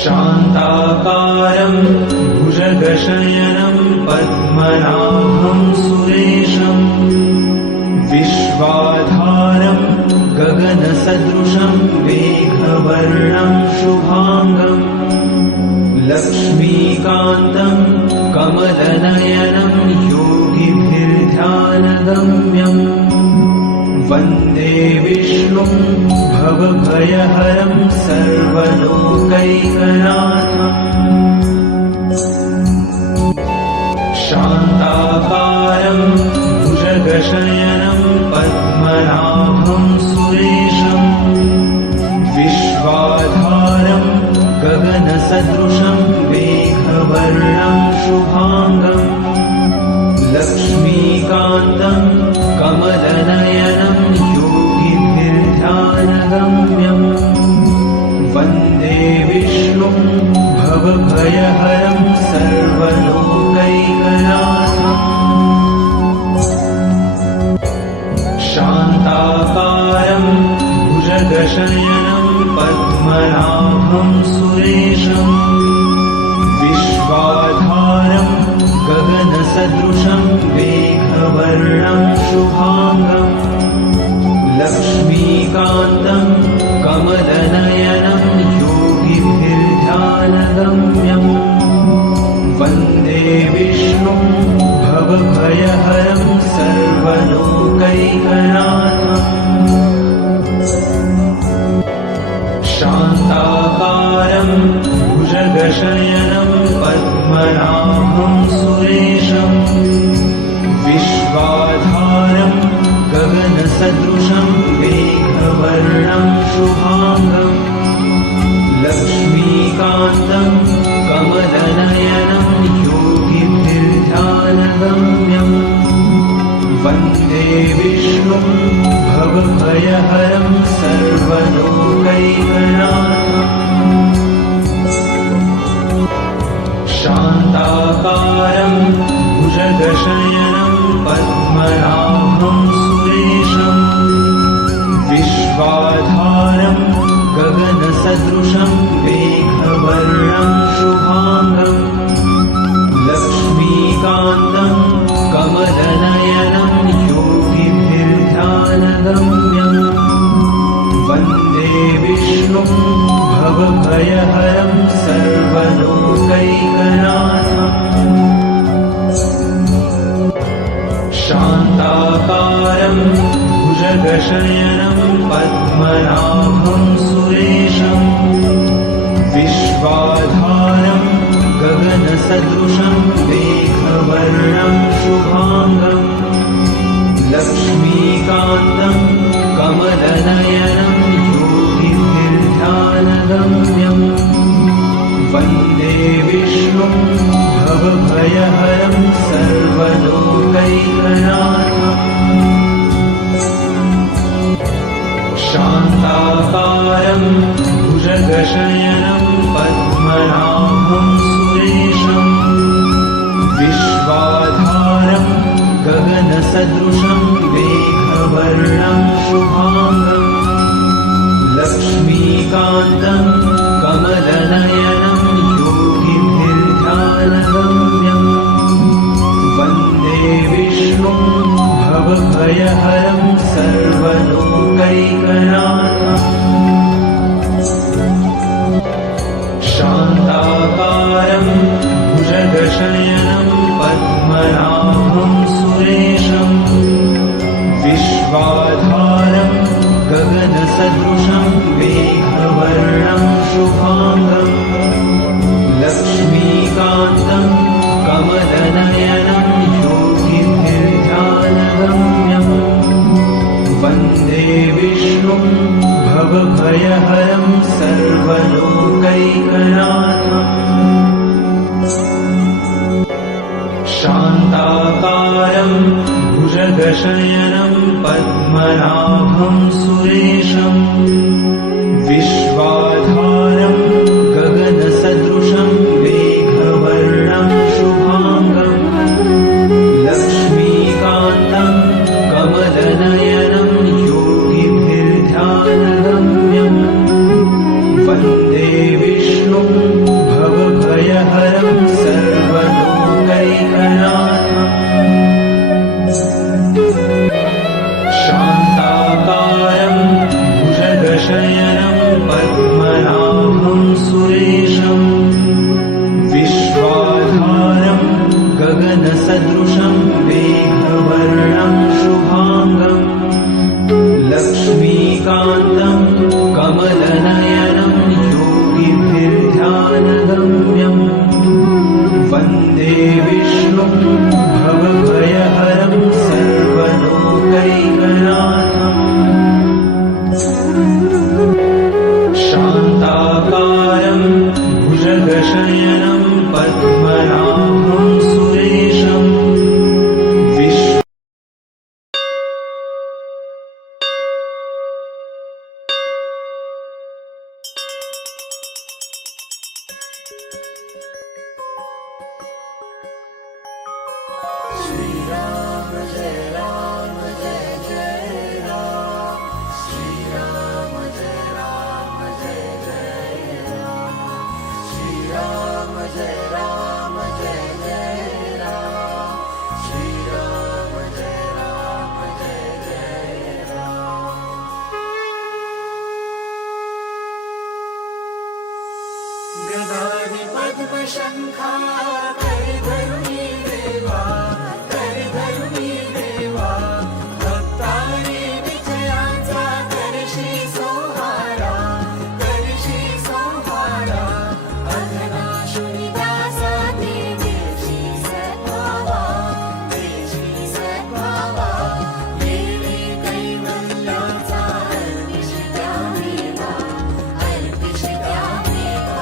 शान्ताकारं भुजगशयनं पद्मनाभं सुरेशं विश्वाधारं गगनसदृशं मेघवर्णं शुभाङ्गम् लक्ष्मीकान्तं कमलनयनं योगिभिर्ध्यानगम्यम् वन्दे विष्णुं भवभयहरं सर्वलोकैकनाथम् शान्ताकारं भुजगशयनं पद्मनाभं सुरेशं विश्वाधारं गगनसदृशं मेघवर्णं शुभाङ्गम् लक्ष्मीकान्तं कमलनयनं योगिभिर्ध्यानगम्यम् वन्दे विष्णुं भवभयहरं सर्वलोकैकनाथम् शान्ताकारं भुजगशयनं पद्मनाभं सुरेशं विश्वाधारं गगनसदृशं मेघवर्णं शुभाङ्गम् लक्ष्मीकान्तं कमलनयनं योगिभिर्ध्यानगम्यम् वन्दे विष्णुं भवभयहरं सर्वलोकैकनाथम् शान्ताकारं भुजगशयनं पद्मनाभं सुरेशं विश्वाधारं गगनसदृशं मेघवर्णं शुभाङ्गम् लक्ष्मीकान्तं कमलनयनं योगिभिर्ध्यानगम्यम् वन्दे विष्णुं भवभयहरं सर्वलोकैकनाथम् शान्ताकारं भुजगशयनं पद्मनाभं सुरेशं विश्वाधारं गगनसदृशं मेघवर्णं शुभाङ्गम् लक्ष्मीकान्तं कमलनयनं योगिभिर्ध्यानगम्यम् वन्दे विष्णुं भवभयहरं सर्वलोकैकनाथम् शान्ताकारं भुजगशयनं पद्मनाभं सुरेशं विश्वाधारं गगनसदृशं मेघवर्णं शुभाङ्गम् लक्ष्मीकान्तं कमलनयनं योगिभिर्ध्यानगम्यम् वन्दे विष्णुं भवभयहरं सर्वलोकैकनाथम् शान्ताकारं भुजगशयनं पद्मनाभं सुरेशं विश्वाधारं गगनसदृशं मेघवर्णं शुभाङ्गम् लक्ष्मीकान्तं कमलनयनं योगिभिर्ध्यानगम्यम् वन्दे विष्णुं भवभयहरं सर्वलोकैकनाथम् शान्ताकारं भुजगशयनं पद्मनाभं सुरेशं विश्वाधारं गगनसदृशं मेघवर्णं शुभाङ्गम् लक्ष्मीकान्तं कमलनयनं योगिभिर्ध्यानगम्यम् वन्दे विष्णुं भवभयहरं सर्वलोकैकनाथम् शान्ताकारं भुजगशयनं पद्मनाभं सुरेशं विश्वाधारं गगनसदृशं मेघवर्णं शुभाङ्गम् लक्ष्मीकान्तं कमलनयनं योगिभिर्ध्यानगम्यम् वन्दे विष्णुं भुजगशयनं पद्मनाभं सुरेशम् विश्वाधारं गगनसदृशं मेघवर्णं शुभाङ्गम् लक्ष्मीकान्तं कमलनयनं योगिभिर्ध्यानगम्यम् वन्दे विष्णुं भवभयहरं सर्वलोकैकनाथम् शान्ताकारं भुजगशयनं पद्मनाभं सुरेशम् श्रीराम जय राम जय जय राम श्रीराम जय राम जय जय राम श्रीराम जय राम जय जय राम श्रीराम जय राम जय जय राम गदाधि पद्मशंखा करिधरुणी देवा करिधरुणी देवा भक्तारी विजयाचा करशी सोहारा अघनाशुनी दासा देशी सद्भावा देवी कैवल्याचा अर्पिष्या मेवा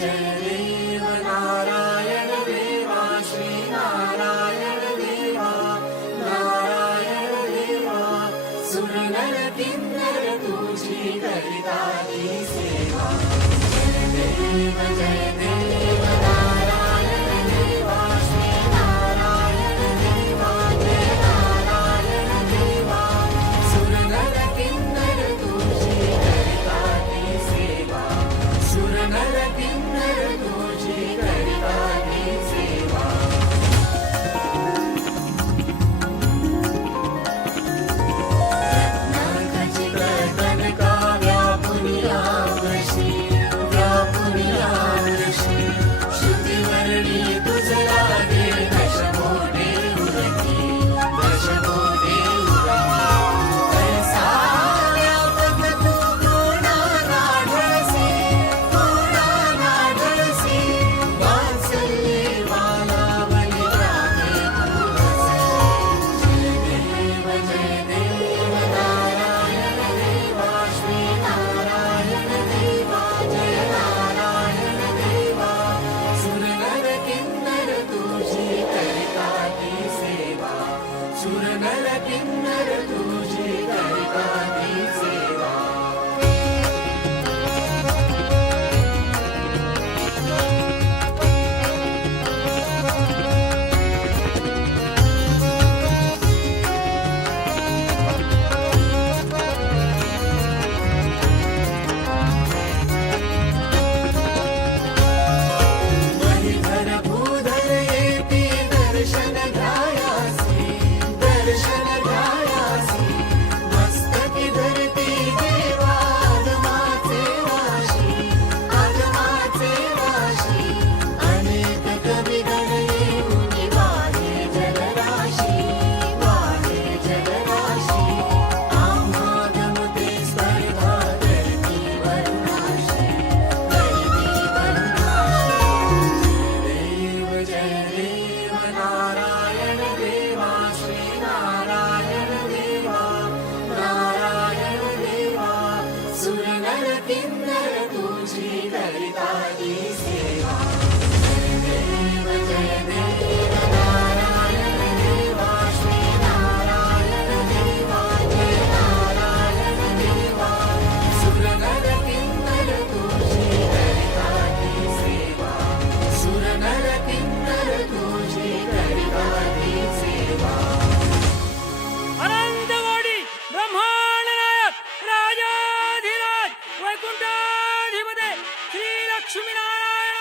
जय देव नारायण देवा श्री नारायण देवा सुरनर किन्नर तुझी करिताली सेवा जय देव नारायण देवा श्री नारायण देवा जय नारायण देवा सुरनर किन्नर तुझी करिताली सेवा सुरनर किन्नर तुझी करिताली सेवा रत्नाखचित कनका व्यापुनियावशी श्रुतिवर्णी तुझ लागे दशमोटे उरती ऐसा व्यापक तू कोणा नाढळसी वात्सल्ये वाला बलिरामे जय देव नारायण देवा श्री नारायण देवा जय नारायण देवा सुरनर किन्नर तुझी करिताली सेवा सुरनर किन्नर तुझी करिताली सेवा बलिधर भूधर येती दर्शन घ्यायासी मस्तकी धरती देवा आगमाचे वाशी अनेक कविगण येऊन वाहे जलराशी आम्हागमते स्पर्धा धरती वरुणाशी जय देव नारायण देवा श्री नारायण देवा सुरनर किन्नर तुझी करिताली सेवा जय देव नारायण देवा श्री नारायण देवा जय नारायण देवा सुरनर किन्नर तुझी करिताली सेवा सुरनर किन्नर तुझी करिताली सेवा अनंतकोटी ब्रह्मांड नायक राजाधिराज वैकुंठाधिपते श्री लक्ष्मीनारायण